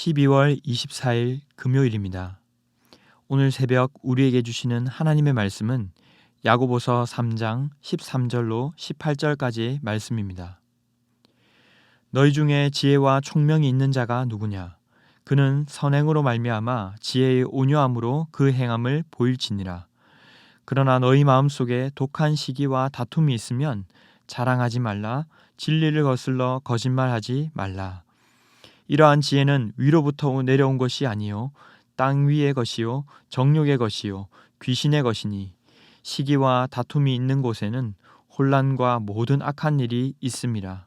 12월 24일 금요일입니다. 오늘 새벽 우리에게 주시는 하나님의 말씀은 야고보서 3장 13절로 18절까지 말씀입니다. 너희 중에 지혜와 총명이 있는 자가 누구냐? 그는 선행으로 말미암아 지혜의 온유함으로 그 행함을 보일지니라. 그러나 너희 마음속에 독한 시기와 다툼이 있으면 자랑하지 말라. 진리를 거슬러 거짓말하지 말라. 이러한 지혜는 위로부터 내려온 것이 아니요 땅 위의 것이요 정욕의 것이요 귀신의 것이니 시기와 다툼이 있는 곳에는 혼란과 모든 악한 일이 있음이라.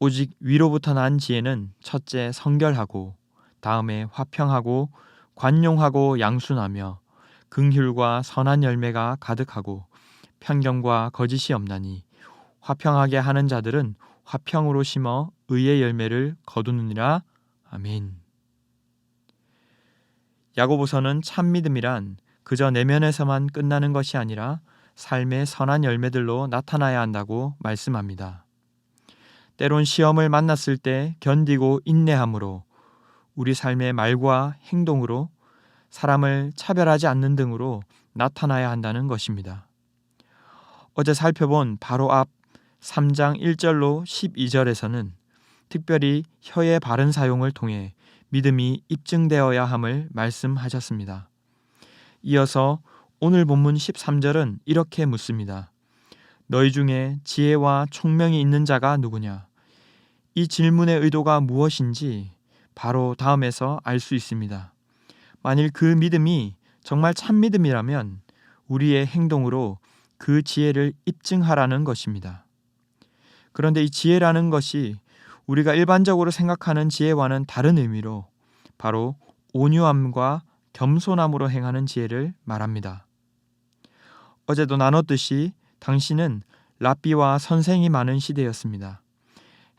오직 위로부터 난 지혜는 첫째 성결하고 다음에 화평하고 관용하고 양순하며 긍휼과 선한 열매가 가득하고 편견과 거짓이 없나니 화평하게 하는 자들은 화평으로 심어 의의 열매를 거두느니라. 아멘. 야고보서는 참 믿음이란 그저 내면에서만 끝나는 것이 아니라 삶의 선한 열매들로 나타나야 한다고 말씀합니다. 때론 시험을 만났을 때 견디고 인내함으로 우리 삶의 말과 행동으로 사람을 차별하지 않는 등으로 나타나야 한다는 것입니다. 어제 살펴본 바로 앞 3장 1절로 12절에서는 특별히 혀의 바른 사용을 통해 믿음이 입증되어야 함을 말씀하셨습니다. 이어서 오늘 본문 13절은 이렇게 묻습니다. 너희 중에 지혜와 총명이 있는 자가 누구냐? 이 질문의 의도가 무엇인지 바로 다음에서 알 수 있습니다. 만일 그 믿음이 정말 참 믿음이라면 우리의 행동으로 그 지혜를 입증하라는 것입니다. 그런데 이 지혜라는 것이 우리가 일반적으로 생각하는 지혜와는 다른 의미로 바로 온유함과 겸손함으로 행하는 지혜를 말합니다. 어제도 나눴듯이 당시는 랍비와 선생이 많은 시대였습니다.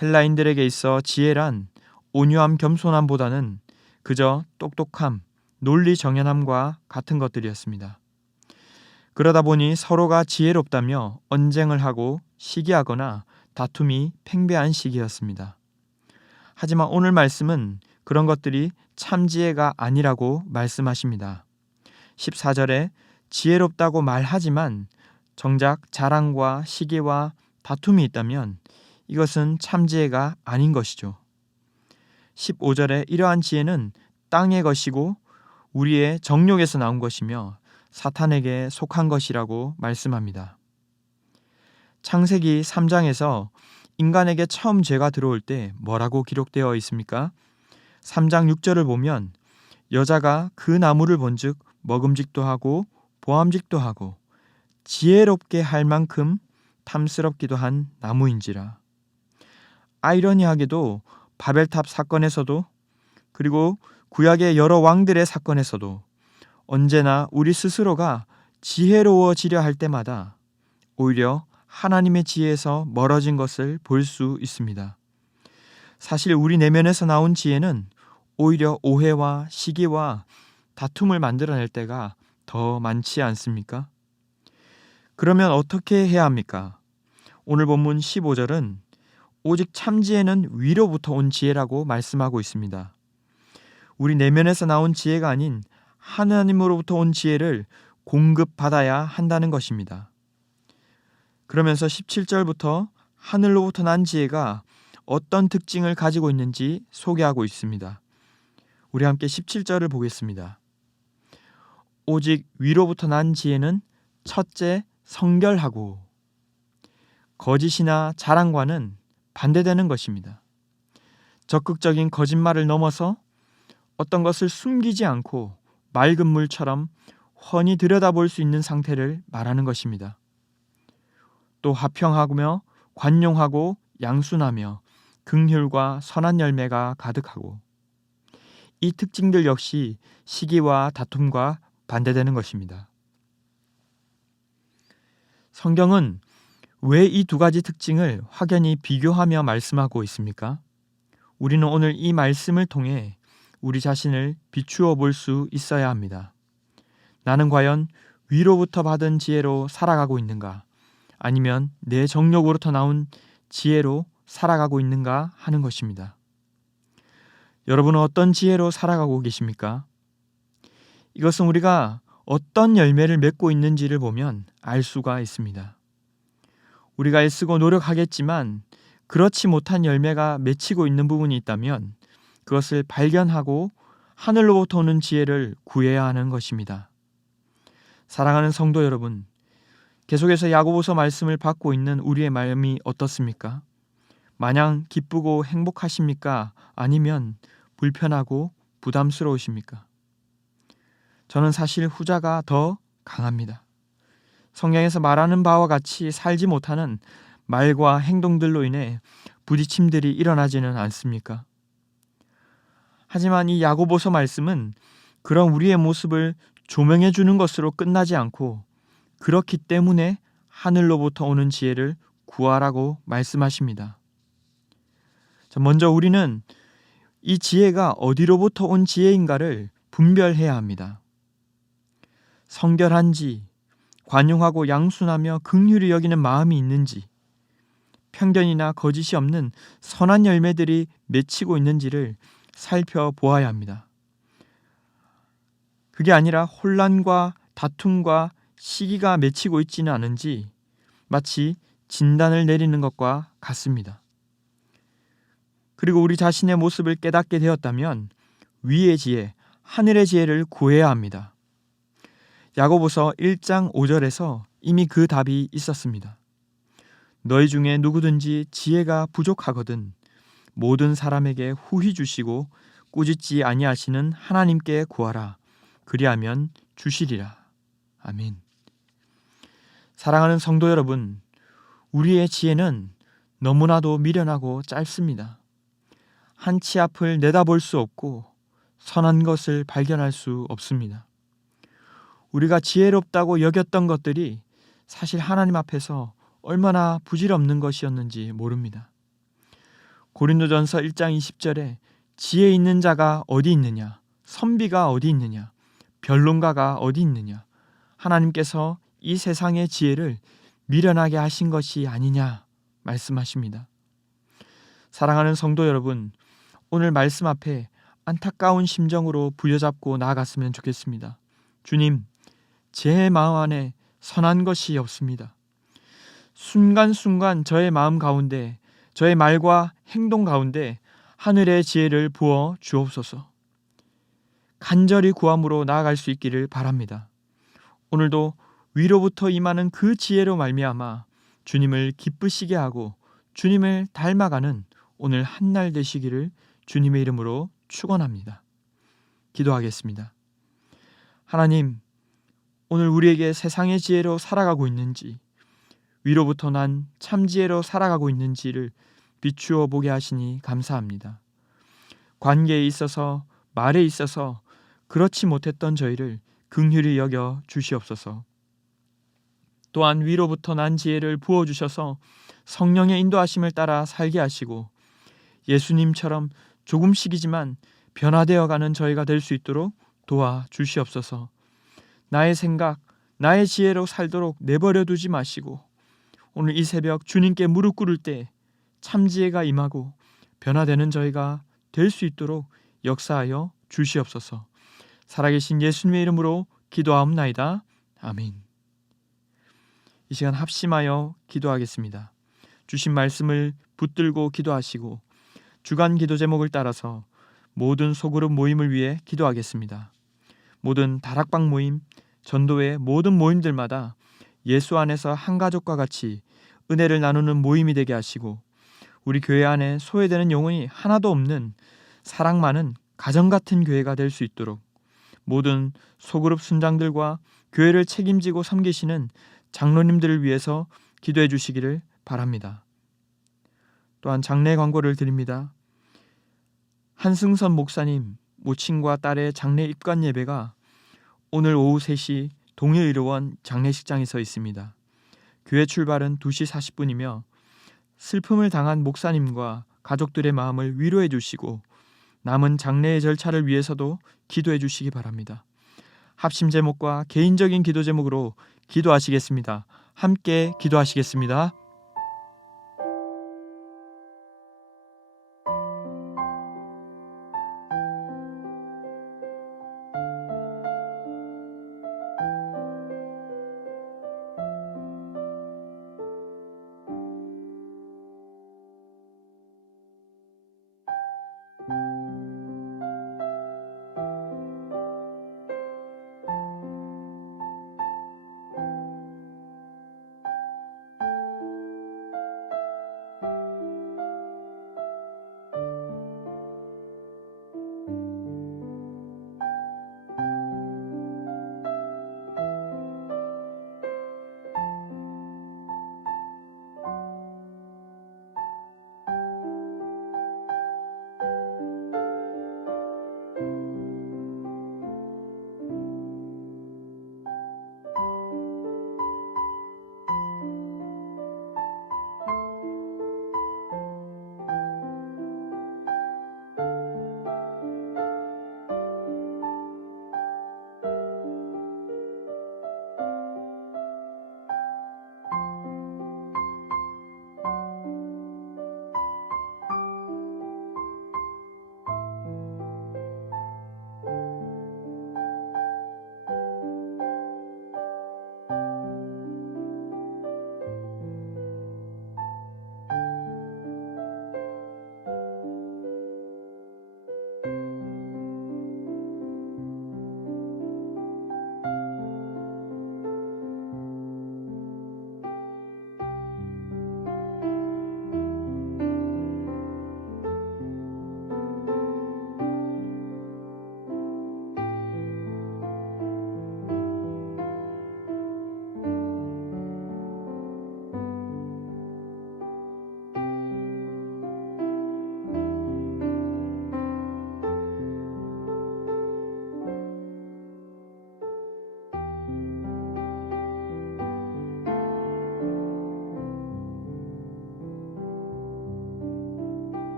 헬라인들에게 있어 지혜란 온유함 겸손함보다는 그저 똑똑함, 논리 정연함과 같은 것들이었습니다. 그러다 보니 서로가 지혜롭다며 언쟁을 하고 시기하거나 다툼이 팽배한 시기였습니다. 하지만 오늘 말씀은 그런 것들이 참 지혜가 아니라고 말씀하십니다. 14절에 지혜롭다고 말하지만 정작 자랑과 시기와 다툼이 있다면 이것은 참 지혜가 아닌 것이죠. 15절에 이러한 지혜는 땅의 것이고 우리의 정욕에서 나온 것이며 사탄에게 속한 것이라고 말씀합니다. 창세기 3장에서 인간에게 처음 죄가 들어올 때 뭐라고 기록되어 있습니까? 3장 6절을 보면 여자가 그 나무를 본즉 먹음직도 하고 보암직도 하고 지혜롭게 할 만큼 탐스럽기도 한 나무인지라. 아이러니하게도 바벨탑 사건에서도 그리고 구약의 여러 왕들의 사건에서도 언제나 우리 스스로가 지혜로워지려 할 때마다 오히려 하나님의 지혜에서 멀어진 것을 볼 수 있습니다. 사실 우리 내면에서 나온 지혜는 오히려 오해와 시기와 다툼을 만들어낼 때가 더 많지 않습니까? 그러면 어떻게 해야 합니까? 오늘 본문 15절은 오직 참 지혜는 위로부터 온 지혜라고 말씀하고 있습니다. 우리 내면에서 나온 지혜가 아닌 하나님으로부터 온 지혜를 공급받아야 한다는 것입니다. 그러면서 17절부터 하늘로부터 난 지혜가 어떤 특징을 가지고 있는지 소개하고 있습니다. 우리 함께 17절을 보겠습니다. 오직 위로부터 난 지혜는 첫째 성결하고 거짓이나 자랑과는 반대되는 것입니다. 적극적인 거짓말을 넘어서 어떤 것을 숨기지 않고 맑은 물처럼 훤히 들여다볼 수 있는 상태를 말하는 것입니다. 또 화평하며 관용하고 양순하며 긍휼과 선한 열매가 가득하고 이 특징들 역시 시기와 다툼과 반대되는 것입니다. 성경은 왜 이 두 가지 특징을 확연히 비교하며 말씀하고 있습니까? 우리는 오늘 이 말씀을 통해 우리 자신을 비추어 볼 수 있어야 합니다. 나는 과연 위로부터 받은 지혜로 살아가고 있는가? 아니면 내 정욕으로부터 나온 지혜로 살아가고 있는가 하는 것입니다. 여러분은 어떤 지혜로 살아가고 계십니까? 이것은 우리가 어떤 열매를 맺고 있는지를 보면 알 수가 있습니다. 우리가 애쓰고 노력하겠지만 그렇지 못한 열매가 맺히고 있는 부분이 있다면 그것을 발견하고 하늘로부터 오는 지혜를 구해야 하는 것입니다. 사랑하는 성도 여러분, 계속해서 야고보서 말씀을 받고 있는 우리의 마음이 어떻습니까? 마냥 기쁘고 행복하십니까? 아니면 불편하고 부담스러우십니까? 저는 사실 후자가 더 강합니다. 성경에서 말하는 바와 같이 살지 못하는 말과 행동들로 인해 부딪힘들이 일어나지는 않습니까? 하지만 이 야고보서 말씀은 그런 우리의 모습을 조명해 주는 것으로 끝나지 않고 그렇기 때문에 하늘로부터 오는 지혜를 구하라고 말씀하십니다. 먼저 우리는 이 지혜가 어디로부터 온 지혜인가를 분별해야 합니다. 성결한지, 관용하고 양순하며 긍휼히 여기는 마음이 있는지, 편견이나 거짓이 없는 선한 열매들이 맺히고 있는지를 살펴보아야 합니다. 그게 아니라 혼란과 다툼과 시기가 맺히고 있지는 않은지 마치 진단을 내리는 것과 같습니다. 그리고 우리 자신의 모습을 깨닫게 되었다면 위의 지혜, 하늘의 지혜를 구해야 합니다. 야고보서 1장 5절에서 이미 그 답이 있었습니다. 너희 중에 누구든지 지혜가 부족하거든 모든 사람에게 후히 주시고 꾸짖지 아니하시는 하나님께 구하라. 그리하면 주시리라. 아멘. 사랑하는 성도 여러분, 우리의 지혜는 너무나도 미련하고 짧습니다. 한 치 앞을 내다볼 수 없고 선한 것을 발견할 수 없습니다. 우리가 지혜롭다고 여겼던 것들이 사실 하나님 앞에서 얼마나 부질없는 것이었는지 모릅니다. 고린도전서 1장 20절에 지혜 있는 자가 어디 있느냐, 선비가 어디 있느냐, 변론가가 어디 있느냐, 하나님께서 이 세상의 지혜를 미련하게 하신 것이 아니냐 말씀하십니다. 사랑하는 성도 여러분, 오늘 말씀 앞에 안타까운 심정으로 부여잡고 나아갔으면 좋겠습니다. 주님, 제 마음 안에 선한 것이 없습니다. 순간순간 저의 마음 가운데, 저의 말과 행동 가운데 하늘의 지혜를 부어 주옵소서. 간절히 구함으로 나아갈 수 있기를 바랍니다. 오늘도 위로부터 임하는 그 지혜로 말미암아 주님을 기쁘시게 하고 주님을 닮아가는 오늘 한날 되시기를 주님의 이름으로 축원합니다. 기도하겠습니다. 하나님, 오늘 우리에게 세상의 지혜로 살아가고 있는지, 위로부터 난 참지혜로 살아가고 있는지를 비추어 보게 하시니 감사합니다. 관계에 있어서, 말에 있어서 그렇지 못했던 저희를 긍휼히 여겨 주시옵소서. 또한 위로부터 난 지혜를 부어주셔서 성령의 인도하심을 따라 살게 하시고 예수님처럼 조금씩이지만 변화되어가는 저희가 될 수 있도록 도와주시옵소서. 나의 생각, 나의 지혜로 살도록 내버려 두지 마시고 오늘 이 새벽 주님께 무릎 꿇을 때 참지혜가 임하고 변화되는 저희가 될 수 있도록 역사하여 주시옵소서. 살아계신 예수님의 이름으로 기도하옵나이다. 아멘. 이 시간 합심하여 기도하겠습니다. 주신 말씀을 붙들고 기도하시고 주간 기도 제목을 따라서 모든 소그룹 모임을 위해 기도하겠습니다. 모든 다락방 모임, 전도회 모든 모임들마다 예수 안에서 한 가족과 같이 은혜를 나누는 모임이 되게 하시고 우리 교회 안에 소외되는 영혼이 하나도 없는 사랑 많은 가정 같은 교회가 될 수 있도록 모든 소그룹 순장들과 교회를 책임지고 섬기시는 장로님들을 위해서 기도해 주시기를 바랍니다. 또한 장례 광고를 드립니다. 한승선 목사님 모친과 딸의 장례 입관 예배가 오늘 오후 3시 동일의료원 장례식장에서 있습니다. 교회 출발은 2시 40분이며 슬픔을 당한 목사님과 가족들의 마음을 위로해 주시고 남은 장례의 절차를 위해서도 기도해 주시기 바랍니다. 합심 제목과 개인적인 기도 제목으로 기도하시겠습니다. 함께 기도하시겠습니다.